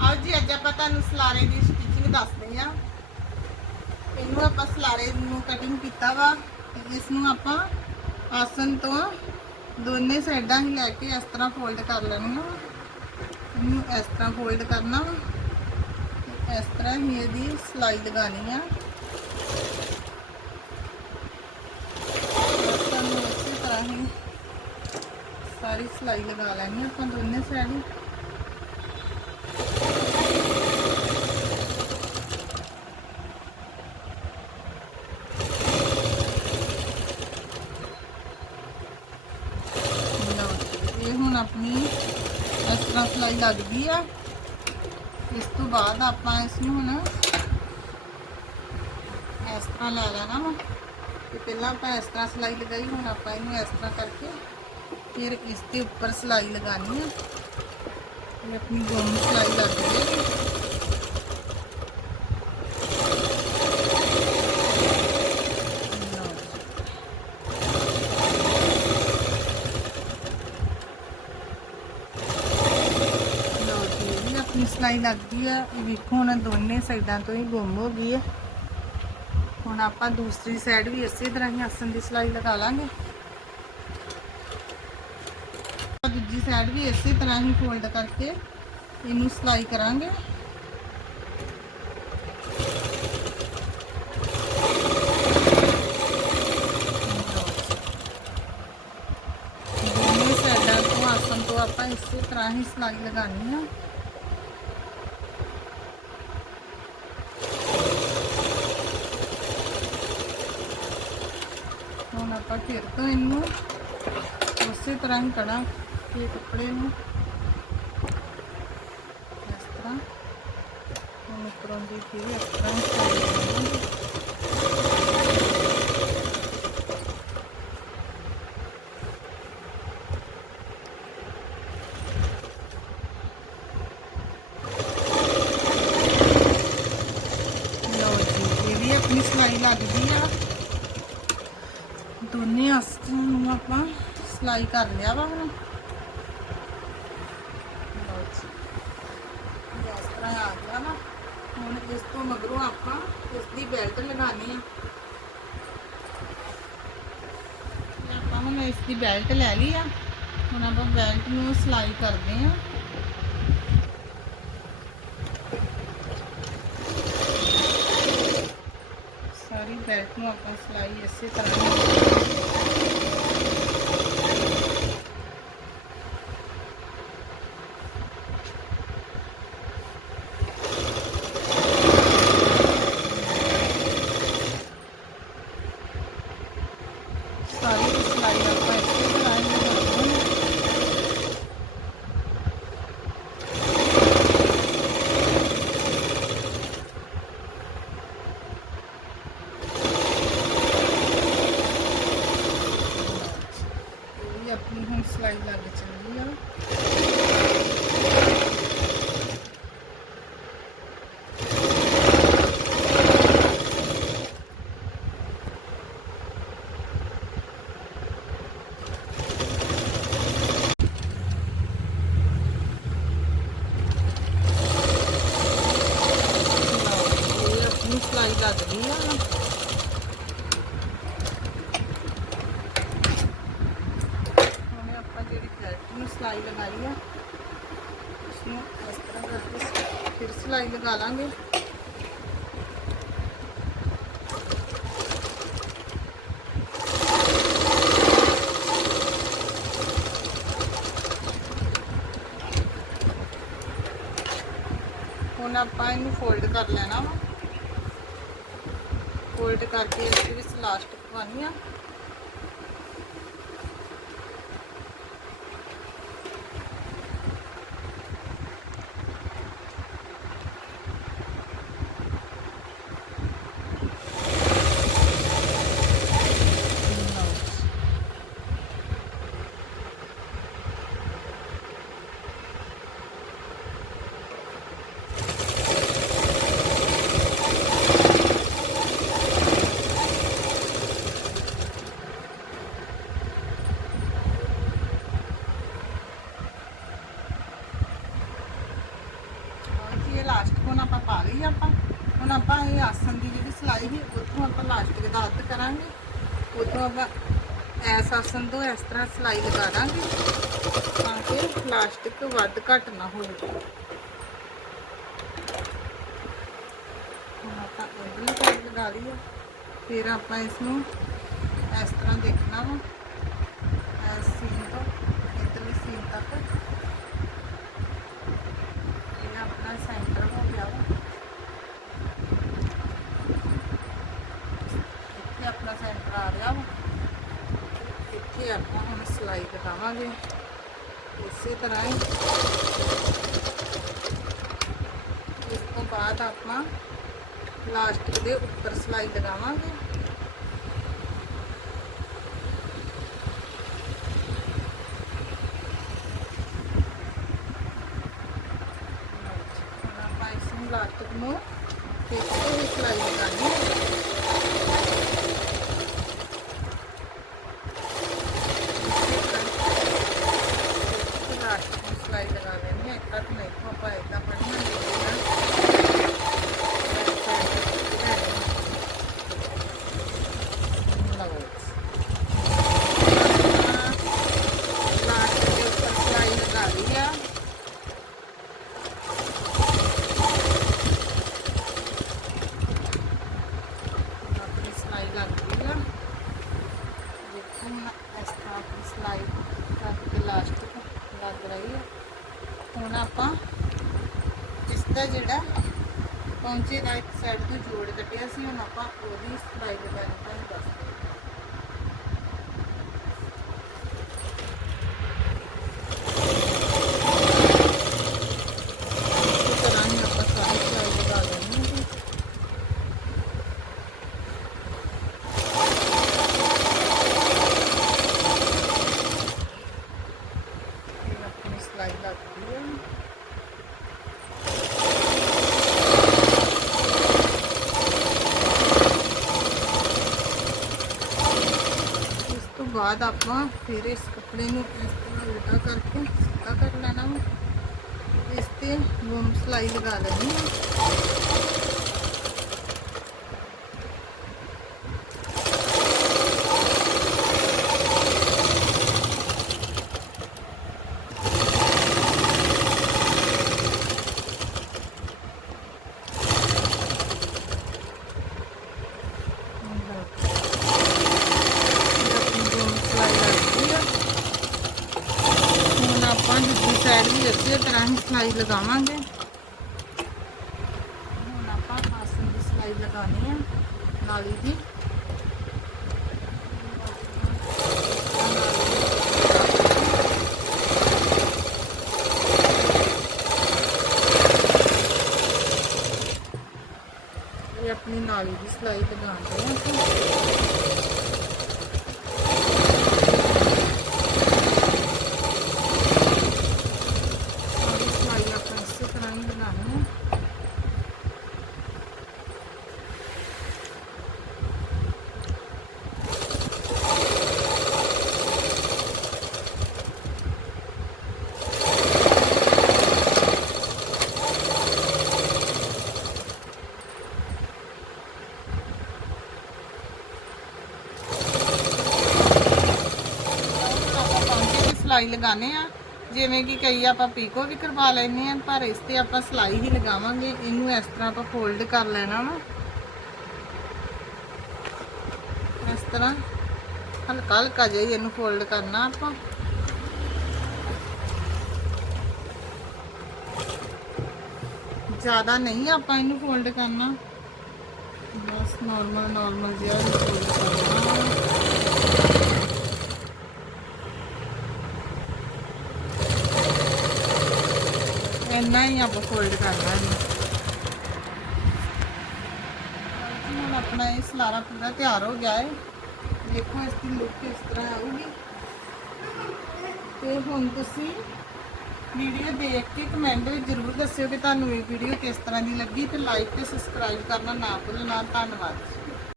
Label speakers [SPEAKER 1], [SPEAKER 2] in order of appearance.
[SPEAKER 1] ਆਓ ਜੀ, ਅੱਜ ਆਪਾਂ ਤੁਹਾਨੂੰ ਸਲਾਰੇ ਦੀ ਸਟਿਚਿੰਗ ਦੱਸਦੇ ਆ ਇਹਨੂੰ ਆਪਾਂ ਸਲਾਰੇ ਨੂੰ ਕਟਿੰਗ ਕੀਤਾ ਵਾ। ਇਸ ਨੂੰ ਆਪਾਂ ਆਸਨ ਤੋਂ ਦੋਨੇ ਸਾਈਡਾਂ ਹੀ ਲੈ ਕੇ ਇਸ ਤਰ੍ਹਾਂ ਫੋਲਡ ਕਰ ਲੈਣੀਆਂ ਇਹਨੂੰ ਇਸ ਤਰ੍ਹਾਂ ਫੋਲਡ ਕਰਨਾ ਵਾ। ਇਸ ਤਰ੍ਹਾਂ ਹੀ ਇਹਦੀ ਸਲਾਈ ਲਗਾਣੀ ਆ। ਆਸਨ ਨੂੰ ਇਸੇ ਤਰ੍ਹਾਂ ਹੀ ਸਾਰੀ ਸਲਾਈ ਲਗਾ ਲੈਣੀ ਆਪਾਂ ਦੋਨੇ ਸਾਈਡ ਹੀ ਲਓ ਜੀ, ਇਹ ਹੁਣ ਆਪਣੀ ਇਸ ਤਰ੍ਹਾਂ ਸਲਾਈ ਲੱਗ ਗਈ ਆ। ਇਸ ਤੋਂ ਬਾਅਦ ਆਪਾਂ ਇਸ ਨੂੰ ਹੁਣ ਇਸ ਤਰ੍ਹਾਂ ਲੈ ਲੈਣਾ ਵਾ। ਤੇ ਪਹਿਲਾਂ ਆਪਾਂ ਇਸ ਤਰ੍ਹਾਂ ਸਲਾਈ ਲਗਾਈ, ਹੁਣ ਆਪਾਂ ਇਹਨੂੰ ਇਸ ਤਰ੍ਹਾਂ ਕਰਕੇ ਫਿਰ ਇਸ ਦੇ ਉੱਪਰ ਸਲਾਈ ਲਗਾਣੀ ਆ। ਇਹ ਆਪਣੀ ਗੋਮ ਸਲਾਈ ਲੱਗ ਗਈ। ਜੀ ਇਹ ਵੀ ਸਲਾਈ ਲੱਗ ਆ। ਇਹ ਵੇਖੋ, ਹੁਣ ਦੋਨੇ ਸਾਈਡਾਂ ਤੋਂ ਹੀ ਗੁੰਮ ਹੋ ਗਈ ਹੈ ਹੁਣ ਆਪਾਂ ਦੂਸਰੀ ਸਾਈਡ ਵੀ ਇਸੇ ਤਰ੍ਹਾਂ ਹੀ ਆਸਨ ਦੀ ਸਲਾਈ ਲਗਾ ਲਾਂਗੇ। ਆਪਾਂ ਦੂਜੀ ਸਾਈਡ ਵੀ ਇਸੇ ਤਰ੍ਹਾਂ ਹੀ ਫੋਲਡ ਕਰਕੇ ਇਹਨੂੰ ਸਲਾਈ ਕਰਾਂਗੇ। ਦੋਨੇ ਸਾਈਡਾਂ ਤੋਂ ਆਸਨ ਤੋਂ ਆਪਾਂ ਇਸੇ ਤਰ੍ਹਾਂ ਹੀ ਸਲਾਈ ਲਗਾਉਣੀ ਆ ਹੁਣ ਆਪਾਂ ਫਿਰ ਤੋਂ ਇਹਨੂੰ। ਉਸੇ ਤਰ੍ਹਾਂ ਹੀ ਕੜਾ ਕਿ ਕੱਪੜੇ ਨੂੰ। ਇਸ ਤਰ੍ਹਾਂ। ਹੁਣ ਉੱਪਰੋਂ ਦੀ ਫਿਰ ਇਸ ਤਰ੍ਹਾਂ ਲਓ ਜੀ, ਇਹ ਆਪਣੀ ਸਲਾਈ ਲੱਗਦੀ ਆ। ਦੋਨੇ ਆਸਤਾਂ ਨੂੰ ਆਪਾਂ ਸਲਾਈ ਕਰ ਲਿਆ ਵਾ ਹੁਣ ਲਓ ਜੀ ਇਹ ਇਸ ਤਰ੍ਹਾਂ ਆ ਗਿਆ ਵਾ ਹੁਣ ਇਸ ਤੋਂ ਮਗਰੋਂ ਆਪਾਂ ਇਸ ਦੀ ਬੈਲਟ ਲਗਾਉਣੀ ਆ ਇਹ ਆਪਾਂ ਹੁਣ ਇਸ ਦੀ ਬੈਲਟ ਲੈ ਲਈ ਆ ਹੁਣ ਆਪਾਂ ਬੈਲਟ ਨੂੰ ਸਲਾਈ ਕਰਦੇ ਆ ਸਾਰੀ ਬੈਲਟ ਨੂੰ ਆਪਾਂ ਸਲਾਈ ਇਸੇ ਤਰ੍ਹਾਂ ਹੀ ਸਾਰੀ ਸਲਾਈ ਆਪਾਂ ਇਸੇ ਤਰ੍ਹਾਂ ਹੀ ਲਗਾਉਣੀ ਹੈ ਇਹ ਵੀ ਆਪਣੀ ਹੁਣ ਸਲਾਈ ਲੱਗ ਚੱਲੀ ਆ ਇਹ ਆਪਣੀ ਸਲਾਈ ਲੱਗ ਗਈ ਆ ਹੁਣ ਆਪਾਂ ਜਿਹੜੀ ਬੈਲਟ ਨੂੰ ਸਲਾਈ ਲਗਾਈ ਆ ਉਸ ਨੂੰ ਇਸ ਤਰ੍ਹਾਂ ਕਰਕੇ ਫਿਰ ਸਿਲਾਈ ਲਗਾ ਲਾਂਗੇ। ਹੁਣ ਆਪਾਂ ਇਹਨੂੰ ਫੋਲਡ ਕਰ ਲੈਣਾ ਵਾ। ਫੋਲਡ ਕਰਕੇ ਇਸ ਵਿੱਚ ਲਾਸਟਿਕ ਪਾਉਣੀ ਆ। ਲਈ ਆਪਾਂ। ਹੁਣ ਆਪਾਂ ਇਹ ਆਸਨ ਦੀ ਜਿਹੜੀ ਸਿਲਾਈ ਸੀ, ਉੱਥੋਂ ਆਪਾਂ ਲਾਸਟਿਕ ਦਾ ਅੱਧ ਕਰਾਂਗੇ। ਉੱਥੋਂ ਆਪਾਂ ਐਸ ਆਸਨ ਤੋਂ ਇਸ ਤਰ੍ਹਾਂ ਸਿਲਾਈ ਲਗਾ ਦਾਂਗੇ, ਤਾਂ ਕਿ ਲਾਸਟਿਕ ਵੱਧ ਘੱਟ ਨਾ ਹੋਵੇ। ਹੁਣ ਆਪਾਂ ਇਧਰਲੀ ਸਾਈਡ ਲਗਾ ਲਈ ਆ। ਫਿਰ ਆਪਾਂ ਇਸ ਨੂੰ ਇਸ ਤਰ੍ਹਾਂ ਦੇਖਣਾ ਵਾ। ਇਸ ਸੀਨ ਤੋਂ, ਇਧਰਲੀ ਸੀਨ ਤੱਕ। ਇਹ ਆਪਣਾ ਸੈਂਟਰ ਹੋ ਗਿਆ ਵਾ ਇੱਥੇ ਆਪਣਾ ਸੈਂਟਰ ਆ ਰਿਹਾ ਵਾ ਇੱਥੇ ਆਪਾਂ ਹੁਣ ਸਿਲਾਈ ਕਟਾਵਾਂਗੇ। ਇਸੇ ਤਰ੍ਹਾਂ ਹੀ ਇਸ ਤੋਂ ਬਾਅਦ ਆਪਾਂ ਲਾਸਟਿਕ ਦੇ ਉੱਪਰ ਸਿਲਾਈ ਲਗਾਵਾਂਗੇ ਹੁਣ ਆਪਾਂ ਇਸ ਨੂੰ ਲਾਸਟਿਕ ਨੂੰ ਫਿਰ ਤੋਂ ਹੀ ਸਿਲਾਈ ਲਗਾਉਣੀ ਹੈ ਲਾਸਟਿਕ ਨੂੰ ਸਿਲਾਈ ਲਗਾ ਲੈਣੀ ਹੈ ਇੱਕ ਤੱਕ ਨਹੀਂ ਤੋਂ ਆਪਾਂ ਇਦਾਂ ਪੜਨਾ ਨਹੀਂ ਲਾਸਟ ਦੇ ਉੱਪਰ ਸਿਲਾਈ ਲਗਾ ਲਈ ਆ ਆਪਣੀ ਸਿਲਾਈ ਲੱਗ ਗਈ ਆ ਦੇਖੋ ਹੁਣ ਇਸ ਤਰ੍ਹਾਂ ਆਪਣੀ ਸਿਲਾਈ ਕਰਕੇ ਲਾਸਟਿਕ ਲੱਗ ਰਹੀ ਹੈ ਹੁਣ ਆਪਾਂ ਇਸ ਦਾ ਪੌਂਚੇ ਦਾ ਇੱਕ ਸਾਈਡ ਤੋਂ ਜੋੜ ਕੱਟਿਆ ਸੀ, ਹੁਣ ਆਪਾਂ ਉਹਦੀ ਸਿਲਾਈ ਲਗਾਉਣੀ ਤੁਹਾਨੂੰ ਦੱਸਦੇ ਹਾਂ ਇਸੇ ਤਰ੍ਹਾਂ ਹੀ ਆਪਾਂ ਸਾਰੀ ਸਿਲਾਈ ਲਗਾ ਲੈਣੀ ਹੈ ਇਹ ਆਪਣੀ ਸਿਲਾਈ ਲੱਗ ਗਈ ਹੈ ਇਸ ਤੋਂ ਬਾਅਦ ਆਪਾਂ ਫਿਰ ਇਸ ਕੱਪੜੇ ਨੂੰ ਇਸ ਤਰ੍ਹਾਂ ਉਲਟਾ ਕਰਕੇ ਸਿੱਧਾ ਕਰ ਲੈਣਾ ਇਸ ਤੇ ਗੁੰਮ ਸਿਲਾਈ ਲਗਾ ਲੈਣੀ ਹੈ ਆਪਣੀ ਗੁੰਮ ਸਿਲਾਈ ਲੱਗ ਗਈ ਆ ਹੁਣ ਆਪਾਂ ਦੂਜੀ ਸਾਈਡ ਵੀ ਇਸੇ ਤਰ੍ਹਾਂ ਹੀ ਸਿਲਾਈ ਲਗਾਵਾਂਗੇ। ਹੁਣ ਆਪਾਂ ਆਸਨ ਦੀ ਸਿਲਾਈ ਲਗਾਉਣੀ ਆ, ਨਾਲੀ ਦੀ। ਇਹ ਆਪਣੀ ਨਾਲੀ ਦੀ ਸਿਲਾਈ ਲਗਾਉਂਦੇ ਹਾਂ ਅਸੀਂ ਸਾਰੀ ਸਿਲਾਈ ਆਪਾਂ ਇਸੇ ਤਰ੍ਹਾਂ ਹੀ ਬਣਾਉਣੀ ਹੈ ਆਪਾਂ ਪੌਂਚੇ ਦੀ ਸਿਲਾਈ ਲਗਾਣੇ ਆ ਜਿਵੇਂ ਕਿ ਕਈ ਆਪਾਂ ਪੀਕੋ ਵੀ ਕਰਵਾ ਲੈਂਦੇ ਆ ਪਰ ਇਸ ਤੇ ਆਪਾਂ ਸਿਲਾਈ ਹੀ ਲਗਾਵਾਂਗੇ। ਇਹਨੂੰ ਇਸ ਤਰ੍ਹਾਂ ਆਪਾਂ ਫੋਲਡ ਕਰ ਲੈਣਾ ਵਾ। ਇਸ ਤਰ੍ਹਾਂ ਹਲਕਾ ਹਲਕਾ ਜਿਹਾ ਇਹਨੂੰ ਫੋਲਡ ਕਰਨਾ ਆਪਾਂ। ਜ਼ਿਆਦਾ ਨਹੀਂ ਆਪਾਂ ਇਹਨੂੰ ਫੋਲਡ ਕਰਨਾ। ਬਸ ਨਾਰਮਲ ਨਾਰਮਲ ਜਿਹਾ ਫੋਲਡ ਕਰਨਾ। ਇੰਨਾ ਹੀ ਆਪਾਂ ਫੋਲਡ ਕਰਨਾ ਹੈ ਹੁਣ ਆਪਣਾ ਇਹ ਸਲਾਰਾ ਪੂਰਾ ਤਿਆਰ ਹੋ ਗਿਆ ਹੈ। ਦੇਖੋ ਇਸ ਦੀ ਲੁੱਕ ਇਸ ਤਰ੍ਹਾਂ ਆਊਗੀ। ਤੇ ਹੁਣ ਤੁਸੀਂ ਵੀਡੀਓ ਦੇਖ ਕੇ ਕਮੈਂਟ ਵਿੱਚ ਜ਼ਰੂਰ ਦੱਸਿਓ ਕਿ ਤੁਹਾਨੂੰ ਇਹ ਵੀਡੀਓ ਕਿਸ ਤਰ੍ਹਾਂ ਦੀ ਲੱਗੀ ਤੇ ਲਾਈਕ ਤੇ ਸਬਸਕ੍ਰਾਈਬ ਕਰਨਾ ਨਾ ਭੁੱਲਣਾ। ਧੰਨਵਾਦ।